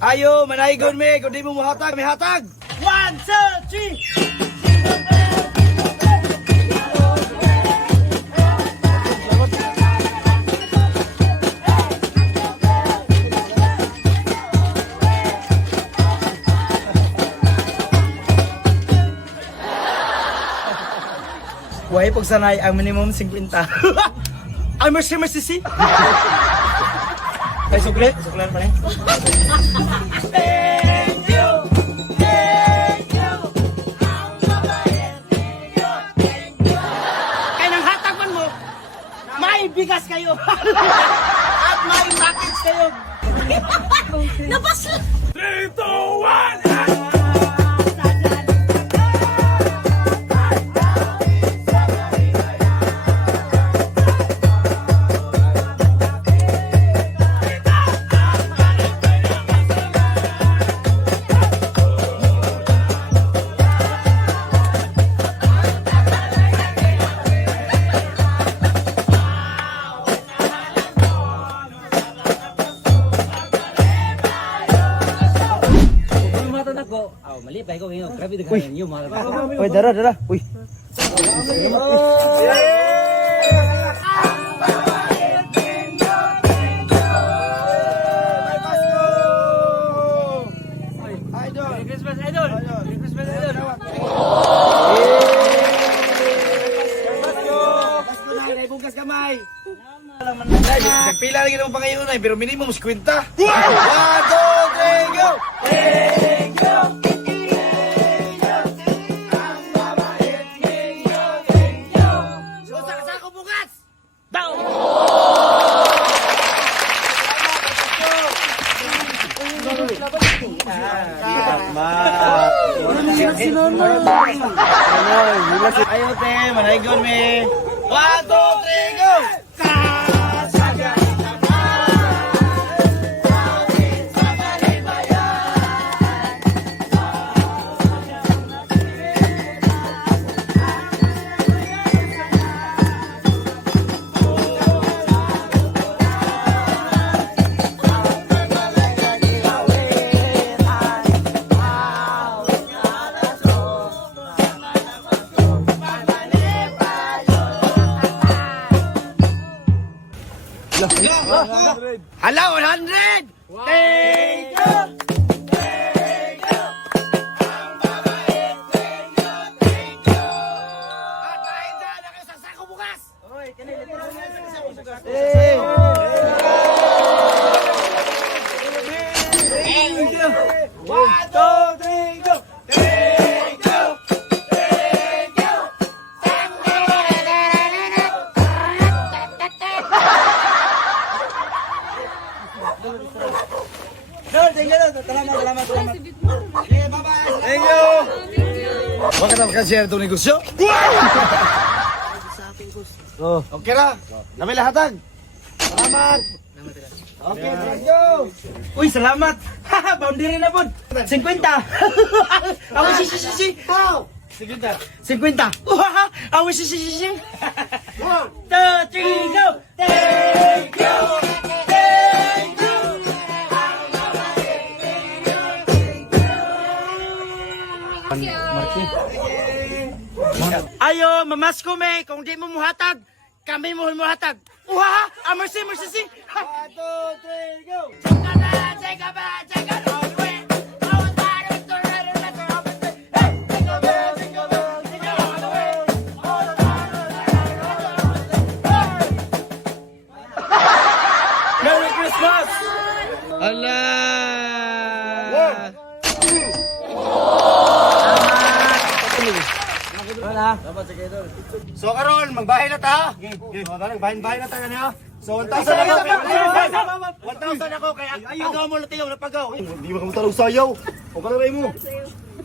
Ayo, manaygon me. Kung di mo muhatag, may hatag. 1, 2, 3. Why pagsanay ang minimum 50. Ay, mercy si. Ay, sukle pa rin. Thank you. Kaya nang hatagman mo, may bigas kayo. At may package kayo. Napasla! 3, 2, 1. Mali pa ikaw ngayon. Grabe na kayo niyo mga kapatid. Uy, dara. Uy. Pila lagi naman pa kayo na, pero minimum 50. 1, 2, 3, go! Thank you! Ayo te, manaygon me. 1, 2, 3, go! Hala, 100! Thank you! Thank you! Ang mabait, thank you, thank you! At mahinda na kayo sa sako bukas! Oy, kanina na sa bukas. Thank you! 1, 2, 3, go! Thank you! Thank you! Salamat. Okay, bye-bye. Thank you. Huwag ka na makasya itong negosyo. Okay na. Dami lahatag. Salamat. Okay, thank you. Uy, salamat. Boundary na po. 50. Ako si. How? 50. Ako si. 1, 2, 3, go. Thank you. Ayo, mamasko me, kung di mo muhatag, kami mo muhatag. Uha, mercy si. 1, 2, 3, go. Merry Christmas! Allah! So karon magbahay na ta. Magbahay na ta kanya. So 1,000 ako. 1,000 ako kaya agaw mo latiyo na pagaw. Hindi mo kamutalog sayaw. O kalay mo.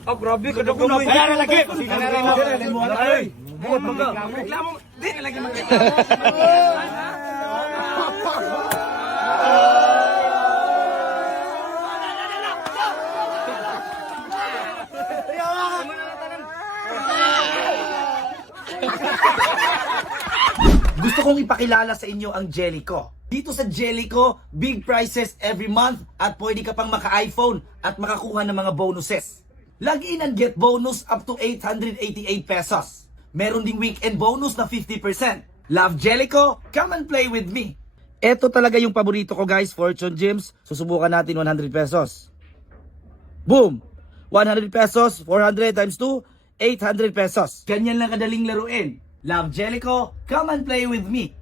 Oh grabe ka daw mo. Kaya na lagi. Kaya mo. Ay. Buot mga. Reklamo. Di na lagi magreklamo. Gusto kong ipakilala sa inyo ang Jellico. Dito sa Jellico, big prizes every month at pwede ka pang maka-iPhone at makakuha ng mga bonuses. Log in and get bonus up to 888 pesos. Meron ding weekend bonus na 50%. Love Jellico? Come and play with me. Ito talaga yung paborito ko guys, Fortune Gems. Susubukan natin 100 pesos. Boom! 100 pesos, 400 times 2, 800 pesos. Ganyan lang kadaling laruin. Love Jellico? Come and play with me.